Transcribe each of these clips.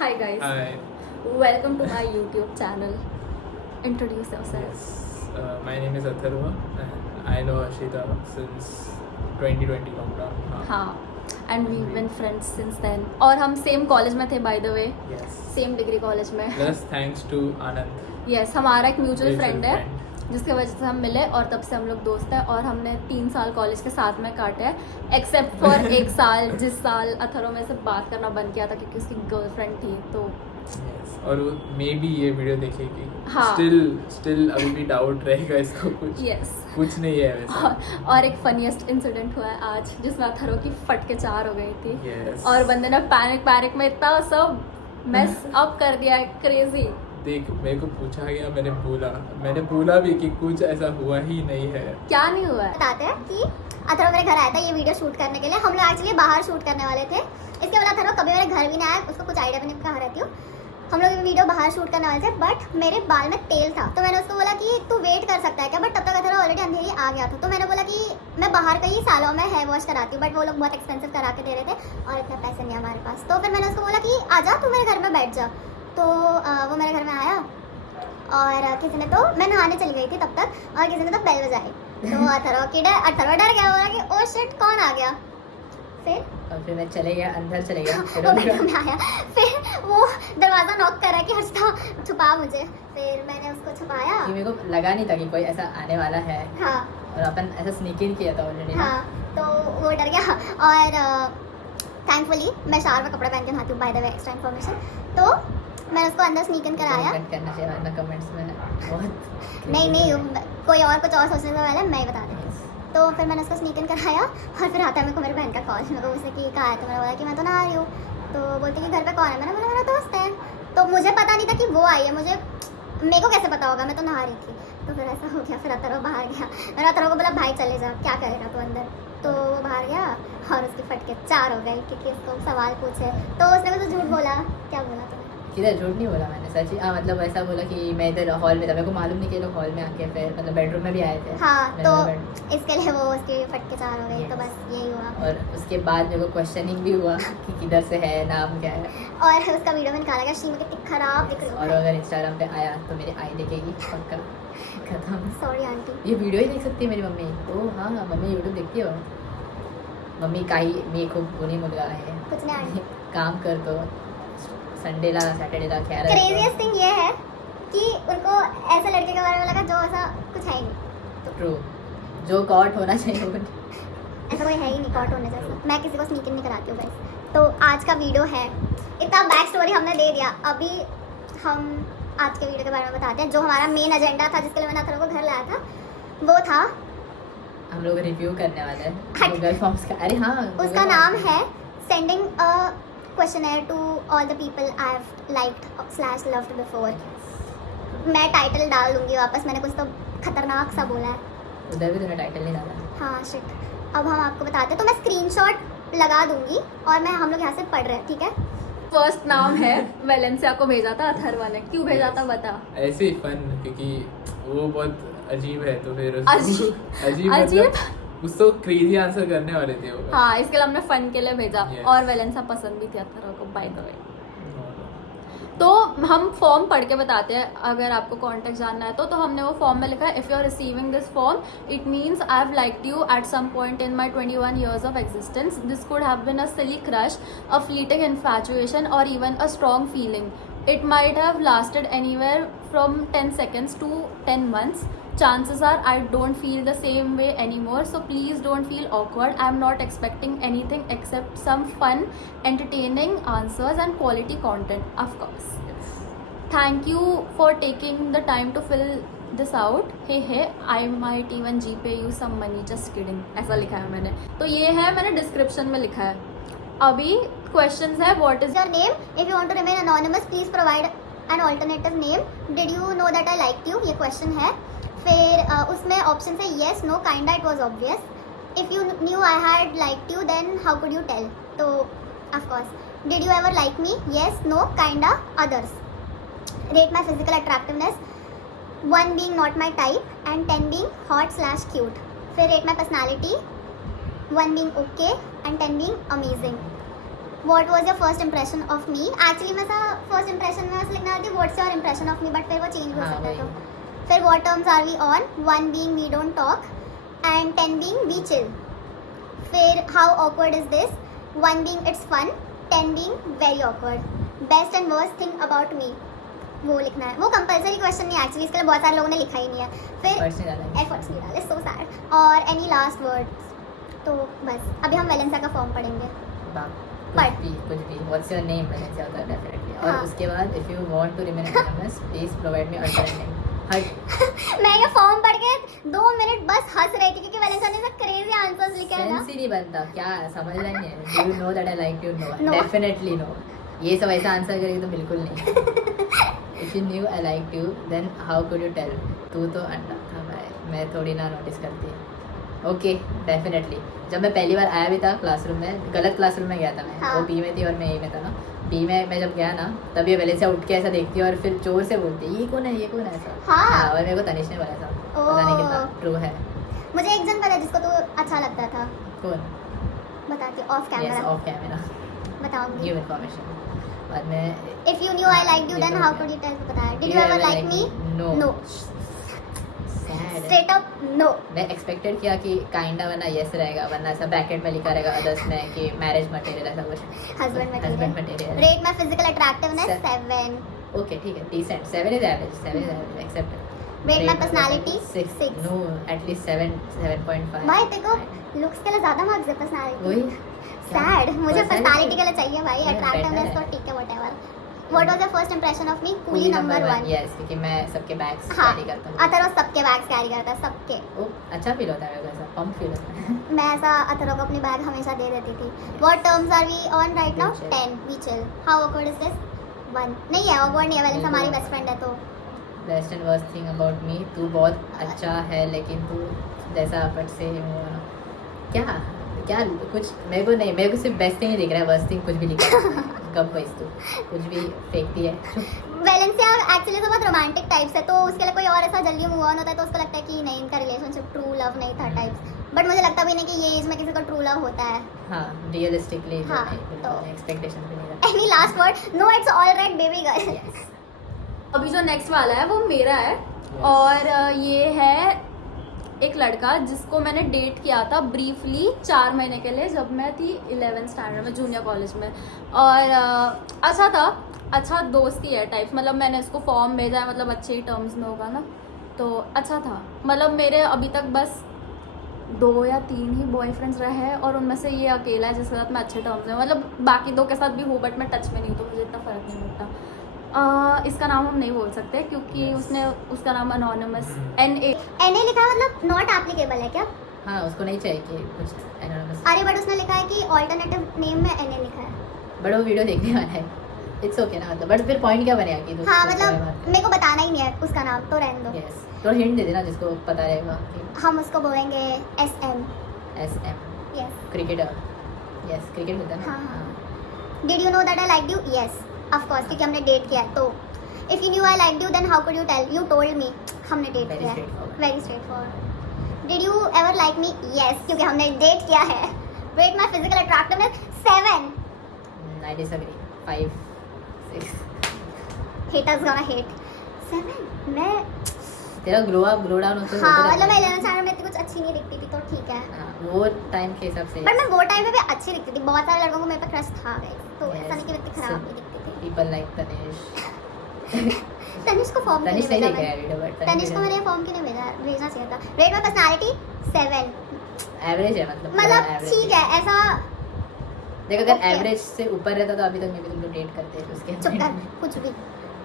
Hi guys. Hi. Welcome to my YouTube channel. Introduce yourself. Yes. My name is Atharva and I know Ashita since 2020 lockdown. हाँ. And we've been friends since then. और हम same college में थे by the way. Yes. Same degree college में. Plus thanks to Anand. Yes, हमारा एक mutual Mutual friend है friend. जिसकी वजह से हम मिले और तब से हम लोग दोस्त हैं और हमने 3 साल कॉलेज के साथ में काटे हैं एक्सेप्ट फॉर एक साल जिस साल अथरो में से बात करना बंद किया था क्योंकि उसकी गर्लफ्रेंड थी तो Yes. और मे बी ये वीडियो देखेगी. हाँ. Still अभी भी डाउट रहेगा इसको कुछ. यस कुछ नहीं है वैसा. और एक फनीएस्ट इंसिडेंट हुआ है आज जिसमें अथरो की फट के 4 हो गई थी. Yes. और बंदे ने पैनिक में इतना सब मेस अप कर दिया है क्रेजी. देख मेरे को पूछा गया मैंने बोला भी कि कुछ ऐसा हुआ ही नहीं है. क्या नहीं हुआ है बताते हैं कि अथर्व मेरे घर आया था ये वीडियो शूट करने के लिए. हम लोग एक्चुअली बाहर शूट करने वाले थे. इसके बाद अथर्व कभी मेरे घर भी नहीं आया. उसको कुछ आइडिया भी नहीं कहाँ रहती हूँ. हम लोग ये वीडियो बाहर शूट करने वाले थे बट मेरे बाल में तेल था तो मैंने उसको बोला कि तू वेट कर सकता है क्या. बट तब तक अथर्व ऑलरेडी अंधेरी आ गया था तो मैंने बोला कि मैं बाहर का ही सालों में हेयर वॉश कराती हूँ बट वो लोग बहुत एक्सपेंसिव करा के दे रहे थे और इतने पैसे नहीं हमारे पास. तो फिर मैंने उसको बोला कि आजा तू मेरे घर में बैठ जा. तो वो मेरे घर में आया और किसी ने तो मैं नहाने चली गई थी तब तक और किसी ने तो बेल बजाई. तो अथर्व डर गया. बोला कि ओ शिट कौन आ गया. फिर मैं चले गया अंदर चले गया फिर वो बेडरूम में आया. फिर वो दरवाजा नॉक कर रहा है कि हर्षिता छुपा मुझे. फिर मैंने उसको छुपाया. कि मेरे को लगा नहीं था कि कोई ऐसा आने वाला है. हाँ और अपन ऐसा स्नीक इन किया था ऑलरेडी. हाँ तो वो डर गया और थैंकफुली मैं शावर में कपड़े पहन के नहाती हूँ by the way extra information. तो मैंने उसको अंदर स्नीक इन कराया. कमेंट करना चाहिए वरना कमेंट्स में बहुत नहीं कोई और कुछ और सोचने से पहले मैं ही बता देती हूँ. तो फिर मैंने उसको स्नीक इन कराया और फिर आता है मेरे को मेरी बहन का कॉल. मेरे को उससे कि कहा है तो मैंने बोला कि मैं तो नहा रही हूँ. तो बोलती कि घर पे कौन है. मैंने बोला मेरा दोस्त है. तो मुझे पता नहीं था कि वो आई है. मेरे को कैसे पता होगा मैं तो नहा रही थी. तो फिर ऐसा हो गया. फिर अथर्व बाहर गया. मैंने अथर्व को बोला भाई चले जा क्या करेगा तू अंदर. तो वो बाहर गया और उसकी फटके 4 हो गई क्योंकि उसको सवाल पूछे. तो उसने मुझे झूठ बोला. क्या बोला तुमने. किधर झूठ नहीं बोला मैंने सच ही. मतलब ऐसा बोला कि मैं इधर हॉल में था. मेरे को मालूम नहीं कि लोग हॉल में आके फिर मतलब बेडरूम में भी आए थे. हाँ मैंने तो बोला इसके लिए वो उसकी फटके 4 हो गई. तो बस यही हुआ. और उसके बाद मेरे को क्वेश्चनिंग भी हुआ कि किधर से है नाम क्या है. और उसका वीडियो में निकाला गया. श्रीमा कितनी खराब दिख रही और है. अगर इंस्टाग्राम पे आया तो मेरी आई देखेगी पक्का खत्म. Sorry aunty. ये वीडियो ही देख सकती है मेरी मम्मी. ओ हाँ मम्मी यूट्यूब देखती हो. मम्मी काही मी खूप गुणी मुलगा आहे. कुछ नहीं आंटी. काम करतो संडेला सॅटर्डेला खेळायला क्रेजीएस्ट थिंग ये है कि उनको ऐसे लड़के के बारे में लगा जो ऐसा कुछ है ही नहीं. ट्रू जो कॉट होना चाहिए वो ऐसा कोई है ही नहीं कॉट होने जैसा. मैं किसी को स्नीक इन नहीं कराती हूँ गाइस. तो आज का वीडियो है इतना बैक स्टोरी हमने दे दिया. अभी हम आज के वीडियो के बारे में बताते हैं. जो हमारा मेन एजेंडा था जिसके लिए मैंने अथर्व को घर लाया था वो था हम लोग रिव्यू करने वाले हैं हट. गूगल फॉर्म्स का. अरे हाँ उसका नाम है sending a questioner to all the people I have liked / loved before. मैं टाइटल डाल दूंगी वापस. मैंने कुछ तो खतरनाक सा बोला है. उधर भी तूने टाइटल नहीं डाला. हाँ शिट. अब हम आपको बताते हैं. तो मैं स्क्रीनशॉट लगा दूंगी और हम लोग यहाँ से पढ़ रहे हैं ठीक है. फर्स्ट नाम है वेलेंसिया को भेजा था अथर्व ने. क्यों भेजा था बता. ऐसे ही फन क्योंकि वो बहुत अजीब है तो फिर अजीब? मतलब उसको क्रेजी आंसर करने वाले थे वो. हाँ इसके लिए हमने फन के लिए भेजा. Yes. और वेलेंसिया पसंद भी थी अथर्व को बाय द वे. तो हम फॉर्म पढ़ के बताते हैं अगर आपको कॉन्टेक्ट जानना है तो हमने वो फॉर्म में लिखा है if you are receiving this form it means I have liked you at some point in my 21 years of existence. This could have been a silly crush, a fleeting infatuation or even a strong feeling. It might have lasted anywhere from 10 seconds to 10 months. Chances are I don't feel the same way anymore, so please don't feel awkward. I'm not expecting anything except some fun, entertaining answers and quality content, of course. Thank you for taking the time to fill this out. Hey, I might even GPay you some money. Just kidding. ऐसा लिखा है मैंने. तो ये है मैंने description में लिखा है. अभी क्वेश्चंस है what is Your name. If you want to remain anonymous, please provide an alternative name. Did you know that I liked you? ये क्वेश्चन है. फिर उसमें ऑप्शन है yes, no, kinda, it was obvious. If you knew I had liked you, then how could you tell? तो of course. Did you ever like me? Yes, no, kinda, others. Rate my physical attractiveness. 1 being not my type and 10 being hot / cute. फिर rate my personality. 1 being okay and 10 being amazing. What was your first impression of me. Actually मैं ऐसा first impression में ऐसा लिखना होती what's your impression of me, but फिर वो change हो हाँ, सकता है. वही. तो फिर what terms are we on. 1 being we don't talk and 10 being we chill. फिर how awkward is this. 1 being it's fun, 10 being very awkward. Best and worst thing about me, वो लिखना है. वो कंपलसरी क्वेश्चन नहीं है actually, इसके लिए बहुत सारे लोगों ने लिखा ही नहीं है. फिर Words नहीं डालेंगे. एफर्ट्स नहीं डाले, सो सैड. और एनी लास्ट वर्ड्स. तो बस अभी हम वेलेंसिया का फॉर्म पढ़ेंगे. कुछ भी व्हाट्स योर नेम वैलेंसिया होता है डेफिनेटली. और हाँ. उसके बाद if you want to remain anonymous please provide me alternate name. हट. मैं ये फॉर्म पढ़ के 2 मिनट बस हंस रही थी क्योंकि वेलेंसिया ने क्रेजी आंसर्स लिखे हैं ना. सेंस ही नहीं बनता क्या, समझ रहे हैं. Do you know that I like you. No, No. Definitely no. ये सब ऐसा आंसर करेगी तो बिल्कुल नहीं. If you knew I like you then how could you tell. तू तो अंडा था भाई, मैं थोड़ी ना नोटिस करती. Okay definitely. जब मैं पहली बार आया भी था क्लासरूम में, गलत क्लासरूम में गया था मैं. हाँ. वो बी में थी और मैं ए में था ना. बी में मैं जब गया ना तब ये वेलेंसिया उठ के ऐसा देखती है और फिर जोर से बोलती है ये कौन है, ये कौन है ऐसा. हाँ. और मेरे को तनिष ने बोला था. पता नहीं कितना ट्रू है. मुझे एक जन पता है जिसको तो अच्छा लगता था. कौन. बताती off yes camera. Off camera. बताऊंगी. New information. बाद में if you knew I like you then how could you tell. बताया. Did you ever like me. No. No. Sad. Straight up no. मैं एक्सपेक्टेड किया कि काइंडा वरना yes रहेगा, वरना ऐसा ब्रैकेट में लिखा रहेगा अदर्स में कि मैरिज मटेरियल ऐसा कुछ. Husband husband material. Material. Rate my physical attractiveness 7. Okay ठीक है. Decent. 7 is average. 7 is average accepted. Rate my personality 6. No at least 7.5. भाई देखो लुक्स के लिए ज्यादा मार्क्स है पर्सनालिटी. वही. सैड. मुझे Personality पर्सनालिटी के लिए चाहिए भाई. Yeah, अट्रैक्टिवनेस better तो है. ठीक है whatever. What was your first impression of me. Coolie number 1. Yes क्योंकि मैं सबके बैग्स हाँ. कैरी करता हूँ. अथर्व सबके बैग्स कैरी करता है सबके. ओ अच्छा फील होता है मेरे को. ऐसा पंप फील होता है. मैं ऐसा अथर्व को अपनी बैग हमेशा दे देती थी. What terms are we on right now. We chill. 10 we chill. How awkward is this. 1 नहीं है. ऑकवर्ड नहीं है. वेलेंस हमारी बेस्ट फ्रेंड है तो. Best and worst thing about मी. तू बहुत अच्छा है लेकिन तू जैसा फट से क्या क्या कुछ मेरे को नहीं. मेरे को सिर्फ बेस्ट थिंग ही दिख रहा है. वर्स्ट थिंग कुछ भी लिखा है. कब वैस तू कुछ भी फेंकती है. वेलेंसिया एक्चुअली तो बहुत रोमांटिक टाइप्स है तो उसके लिए कोई और ऐसा जल्दी मूव ऑन होता है तो उसको लगता है कि नहीं इनका रिलेशनशिप ट्रू लव नहीं था टाइप्स. बट मुझे लगता भी नहीं कि ये एज में किसी को ट्रू लव होता है. हाँ रियलिस्टिकली हाँ, तो- एक्सपेक्टेशन भी नहीं रहा. Any last word. No it's alright baby girl. Yes. अभी जो नेक्स्ट वाला है वो मेरा है. और ये है एक लड़का जिसको मैंने डेट किया था ब्रीफली 4 महीने के लिए जब मैं थी 11th स्टैंडर्ड में जूनियर कॉलेज में. और अच्छा था. अच्छा दोस्ती है टाइप. मतलब मैंने इसको फॉर्म भेजा है मतलब अच्छे ही टर्म्स में होगा ना तो अच्छा था. मतलब मेरे अभी तक बस 2 या 3 ही बॉयफ्रेंड्स रहे हैं और उनमें से ये अकेला है जिसके साथ मैं अच्छे टर्म्स में. मतलब बाकी 2 के साथ भी हूँ बट मैं टच में नहीं हूँ तो मुझे इतना फ़र्क नहीं पड़ता. इसका नाम हम नहीं बोल सकते क्योंकि उसका नाम अनोनिमस NA. एनए लिखा है मतलब नॉट एप्लीकेबल है क्या. हाँ उसको नहीं चाहिए कि कुछ anonymous. अरे बट उसने लिखा है कि ऑल्टरनेटिव नेम में एनए लिखा है. बट वो वीडियो देखने वाला है. इट्स ओके ना मतलब. बट फिर पॉइंट क्या बनेगा कि हाँ मतलब मेरे को बताना ही नहीं है उसका नाम तो रहने दो. यस थोड़ा हिंट दे देना जिसको पता रहेगा कि हम उसको बोलेंगे SM. SM yes. Cricketer. Yes cricket होता है ना. हाँ. Did you know that I like you. Yes of course क्योंकि हमने डेट किया है तो. If you knew I like you then how could you tell. You told me. हमने डेट Very किया है. straightforward. Very straightforward. Did you ever like me. Yes क्योंकि हमने डेट किया है. Rate my physical attractiveness 7. I disagree. 5 6. Haters gonna hate. 7. मैं तेरा grow down होते हाँ होते मतलब मैं रहता 11th स्टैंडर्ड में इतनी कुछ अच्छी नहीं दिखती थी तो ठीक है. है. हाँ, वो टाइम के हिसाब से बट मैं वो टाइम पे भी अच्छी दिखती थी. बहुत सारे लड़कों को मेरे पे क्रश था गाइस तो ऐसा नहीं कि मैं इतनी खराब नहीं दिखती थी. People like Tanish. तनिष को फॉर्म तनिष नहीं भेजा देख रहा मैंने. है वीडियो बट तनिष को मैंने फॉर्म क्यों नहीं भेजना चाहिए था. Rate my personality 7. एवरेज है मतलब. मतलब average ठीक है ऐसा. देख अगर Okay. एवरेज से ऊपर रहता तो अभी तक मैं भी तुमको डेट करते थे उसके चुप कर कुछ भी.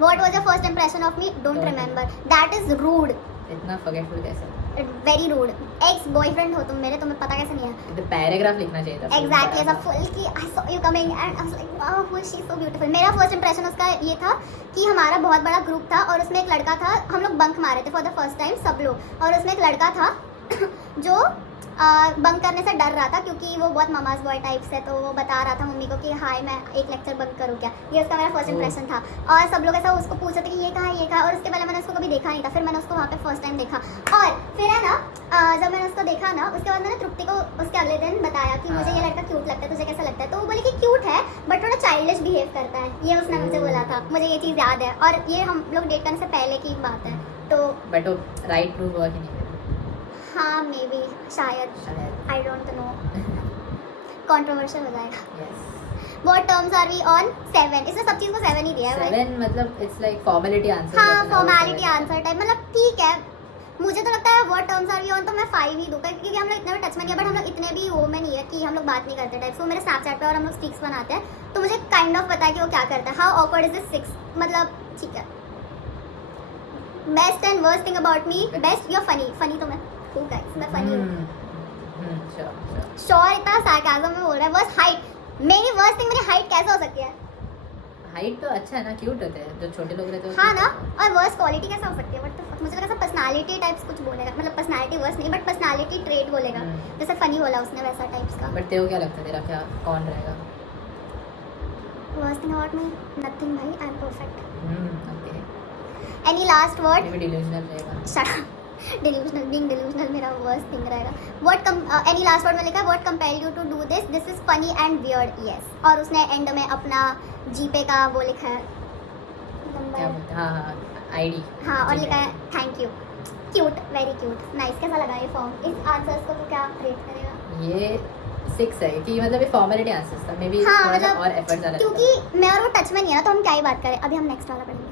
What was your first impression of me. Don't Don't remember. That is rude. इतना फॉरगेटफुल कैसे. Very rude. एक्स बॉयफ्रेंड हो तुम मेरे तुम्हें पता कैसे नहीं है. तो पैराग्राफ लिखना चाहिए था. एग्जैक्टली ऐसा फुल की I saw you coming and I was like wow she is so beautiful. मेरा फर्स्ट इंप्रेशन उसका ये था कि हमारा बहुत बड़ा ग्रुप था और उसमें एक लड़का था. हम लोग बंक मारे थे फॉर द फर्स्ट टाइम सब लोग और उसमें एक लड़का था जो बंक करने से डर रहा था क्योंकि वो बहुत ममाज बॉय टाइप से, तो वो बता रहा था मम्मी को कि हाय मैं एक लेक्चर बंक करूँ क्या। ये उसका मेरा फर्स्ट ओह। इंप्रेशन था। और सब लोग ऐसा उसको पूछ रहे थे कि ये कहाँ है, ये कहाँ है, और उसके पहले मैंने उसको कभी देखा नहीं था। फिर मैंने उसको वहाँ पे फर्स्ट टाइम देखा, और फिर है ना जब मैंने उसको देखा ना, उसके बाद मैंने तृप्ति को उसके अगले दिन बताया कि मुझे ये लड़का क्यूट लगता है, तुझे कैसा लगता है। तो वो बोली कि क्यूट है बट थोड़ा चाइल्डिश बिहेव करता है, ये उसने मुझे बोला था। मुझे ये चीज़ याद है, और ये हम लोग डेट करने से पहले की बात है। तो बट वो राइट प्रूव हुआ कि नहीं? हाँ मे बी, शायद, शायद। आई डोंट नो, कंट्रोवर्शियल हो जाएगा। Yes. What terms are we on 7? इसमें सब चीज़ को 7 ही दिया है। 7 मतलब इट्स लाइक फॉर्मेलिटी आंसर। हाँ फॉर्मेलिटी आंसर टाइप, मतलब ठीक है। मुझे तो लगता है what terms are we on तो मैं 5 ही दूँगा, क्योंकि हम लोग इतने भी टच में नहीं है, बट हम लोग इतने भी वो में नहीं है कि हम लोग बात नहीं करते टाइप। सो मेरे स्नैपचैट पे और हम लोग स्टिक्स बनाते हैं, तो मुझे काइंड ऑफ पता है कि वो क्या करता है। हाउ ऑकवर्ड इज दिस 6, मतलब ठीक है। Best and worst thing about me, best you funny. Funny तो मैं हूँ गाइस, मैं फनी हूँ। श्योर इतना सार्काज़म में बोल रहा है। वर्स्ट हाइट, मेरी वर्स्ट थिंग मेरी हाइट कैसे हो सकती है? हाइट तो अच्छा है ना, क्यूट होते हैं जो छोटे लोग रहते हैं। हाँ ना, और वर्स्ट क्वालिटी कैसे हो सकती है? बट मुझे लगा पर्सनालिटी टाइप्स कुछ बोलेगा, मतलब पर्सनालिटी वर्स्ट नहीं बट पर्सनालिटी ट्रेट बोलेगा, जैसे फनी बोला उसने वैसा टाइप्स का। बट तेरे को क्या लगता है, तेरा क्या कौन रहेगा? Worst thing about me, nothing भाई, I am perfect. Okay. Any last word? Maybe delusional रहेगा। Shut up. Delusional, being delusional मेरा वर्स्ट थिंग रहेगा। व्हाट एनी लास्ट वर्ड में लिखा है what compel you to do this is funny and weird. Yes, और उसने and में अपना जीपे का वो लिखा है क्या नंबर। बोलते हैं? हाँ आईडी। हाँ, और लिखा है thank you, cute, very cute, nice. कैसा लगा ये फॉर्म? इस आंसर्स को तो क्या रेट करेगा? ये 6 है कि मतलब ये फॉर्मेलिटी आंसर्स था, मे बी हाँ, थोड़ा सा मतलब और एफर्ट्स डालना क्योंकि मैं और वो टच में नहीं है ना, तो हम क्या ही बात करें। अभी हम नेक्स्ट वाला पढ़ेंगे।